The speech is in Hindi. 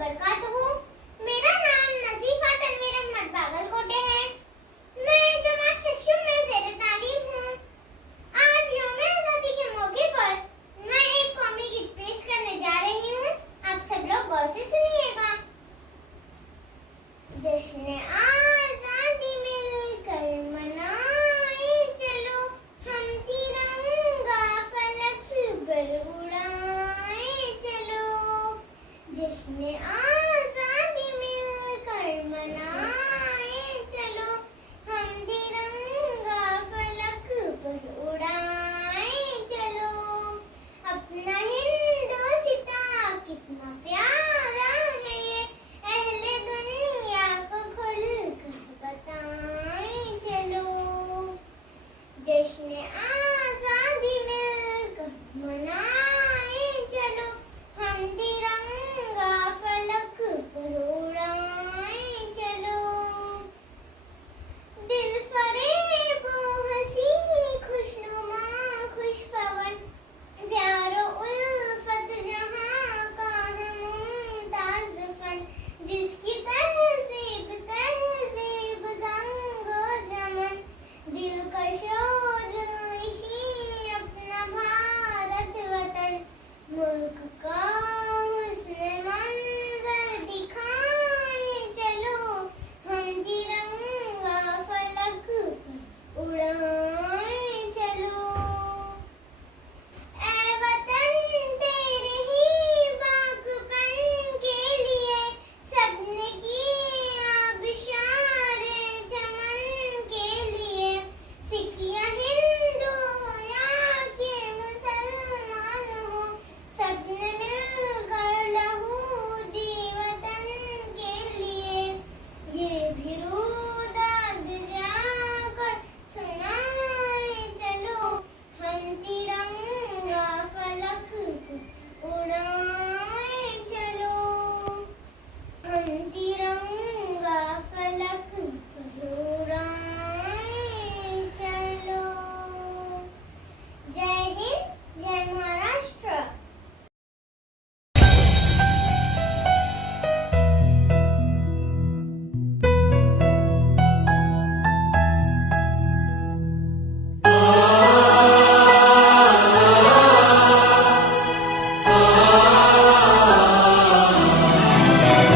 वबरकातुहू। मेरा नाम नज़ीफा तनवीर अहमद बागलकोटे है। मैं जमात शशु में ज़ेरे तालीम हूँ। आज यौम आज़ादी के मौके पर मैं एक कौमी गीत पेश करने जा रही हूँ। आप सब लोग गौर से सुनिएगा। जश्न आज़ादी मिलकर मनाए चलो, हम तिरंगा फलक पर उड़ाए चलो। जश्न